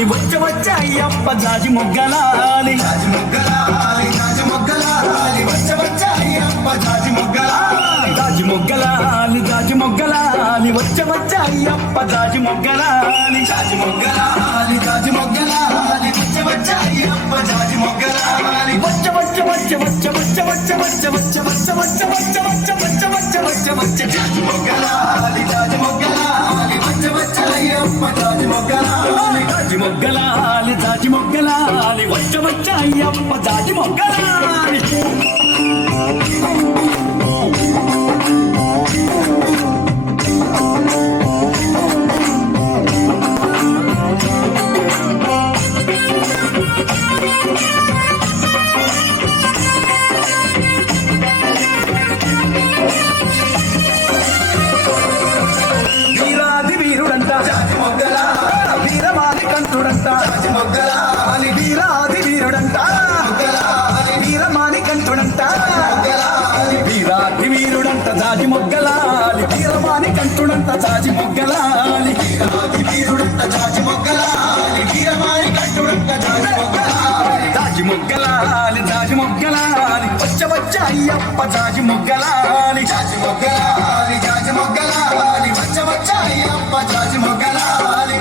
మొగ్గలాలి వచ్చ వచ్చ అయ్యప్ప జాజి మొగ్గలాలి జాజి మొగ్గలాలి జాజి మొగ్గలాలి వచ్చ వచ్చ అయ్యప్ప జాజి మొగ్గలాలి జాజి మొగ్గలాలి జాజి మొగ్గలాలి వచ్చ వచ్చ అయ్యప్ప జాజి మొగ్గలాలి జాజి మొగ్గలాలి జాజి మొగ్గలాలి వచ్చ వచ్చ అయ్యప్ప జాజి మొగ్గలాలి వచ్చ వచ్చ వచ్చ వచ్చ వచ్చ వచ్చ వచ్చ వచ్చ వచ్చ వచ్చ వచ్చ వచ్చ వచ్చ వచ్చ వచ్చ వచ్చ జాజి మొగ్గలాలి జాజి మొగ్గలాలి వచ్చ వచ్చ అయ్యప్ప జాజి మొగ్గలాలి జాజి మొగ్గలాలి జాజి మొగ్గలాలి వచ్చ వచ్చ అయ్యప్ప జాజి మొగ్గలాలి వీరాది వీరుడంట జాజి మొగ్గలాలి వీరమాలి కంఠుడంట జాజి మొగ్గలాలి వీరాది వీరుడంట మొగ్గలాలి వీరమాలి కంఠుడంట మొగ్గలాలి వీరాది వీరుడంట జాజి మొగ్గలాలి వీరమాలి కంఠుడంట జాజి మొగ్గలాలి వీరాది వీరుడంత జాజి మొగ్గలాలి వీరమాని కట్టుడంత జాజి మొగ్గలాలి జాజి మొగ్గలాలి జాజి మొగ్గలాలి వచ్చ వచ్చ అయ్యప్ప జాజి మొగ్గలాలి జాజి మొగ్గలాలి జాజి మొగ్గలాలి వచ్చ వచ్చ అయ్యప్ప జాజి మొగ్గలాలి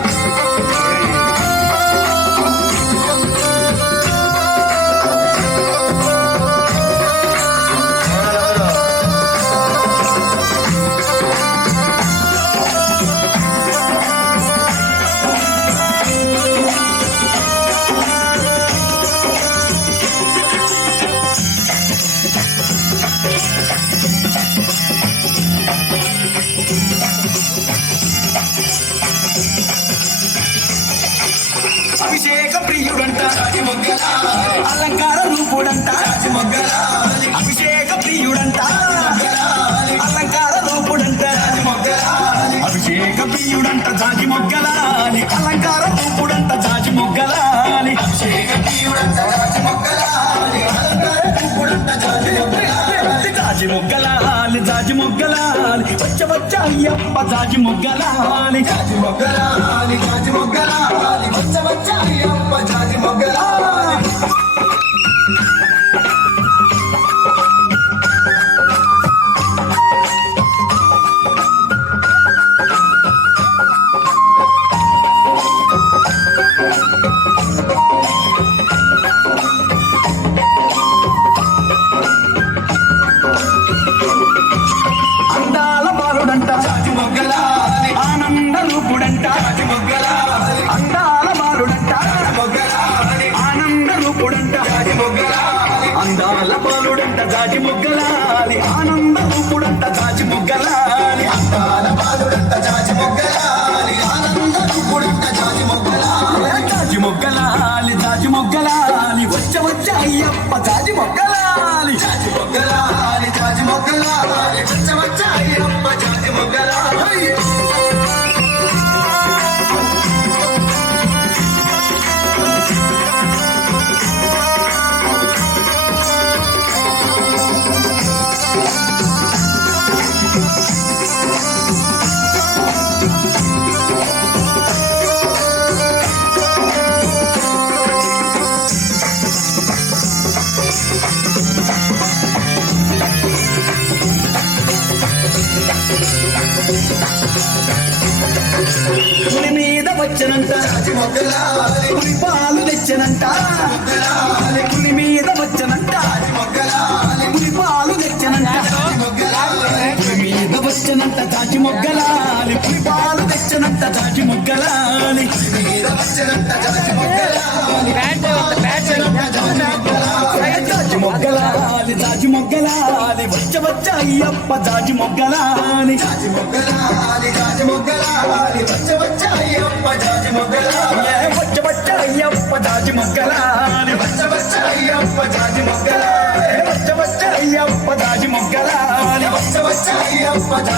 అభిషేక ప్రియుడంట జాజి మొగ్గలాలి అలంకార రూపుడంట జాజి మొగ్గలాలి అభిషేక ప్రియుడంట అలంకార రూపుడంట జాజి మొగ్గలాలి అభిషేక ప్రియుడంట జాజి మొగ్గలాలి అలంకార రూపుడంట జాజి మొగ్గలాలి అభిషేక ప్రియుడంత జాజి మొగ్గలాలి అలంకార పువ్వుడంత జాజి మొగ్గలాలి జాజి మొగ్గలాలి జాజి మొగ్గలాలి వచ్చ వచ్చ అయ్యప్ప జాజి మొగ్గలాలి జాజి మొగ్గలాలి జాజి మొగ్గలాలి వచ్చ వచ్చ అయ్యప్ప జాజి మొగ్గలాలి అందాల బాలుడంట జాజి మొగ్గలాలి ఆనంద రూపుడంట జాజి మొగ్గలాలి అందాల బాలుడంట మొగ్గలాలి ఆనంద రూపుడంట జాజి మొగ్గలాలి అందాల బాలుడంట జాజి మొగ్గలాలి ఆనంద రూపుడంట జాజి మొగ్గలాలి అందాల బాలుడంత జాజి మొగ్గలాలి ఆనంద పువ్వుడంత జాజి మొగ్గలాలి జాజి మొగ్గలాలి జాజి మొగ్గలాలి వచ్చ వచ్చ అయ్యప్ప జాజి మొగ్గలాలి జాజి మొగ్గలాలి జాజి మొగ్గలాలి వచ్చ వచ్చ అయ్యప్ప జాజి మొగ్గలాలి పులి మీద వచ్చనంట జాజి మొగ్గలాలి పులి పాలు తెచ్చనంట మొగ్గలాలి పులి మీద వచ్చనంట జాజి మొగ్గలాలి పులి పాలు తెచ్చనంట జాజి మొగ్గలాలి పులి మీద వచ్చనంట జాజి మొగ్గలాలి పులి పాలు తెచ్చనంట జాజి మొగ్గలాలి మీద వచ్చనంత జాజి మొగ్గలాలి జాజి మొగ్గలాలి జాజి మొగ్గలాలి వచ్చ వచ్చ అయ్యప్ప జాజి మొగ్గలాలి జాజి మొగ్గలాలి జాజి మొగ్గలాలి వచ్చ వచ్చ అయ్యప్ప జాజి మొగ్గలాలి వచ్చ వచ్చ అయ్యప్ప జాజి మొగ్గలాలి వచ్చ వచ్చ అయ్యప్ప జాజి మొగ్గలాలి వచ్చ వచ్చ అయ్యప్ప జాజి మొగ్గలాలి వచ్చ వచ్చ అయ్యప్ప జాజి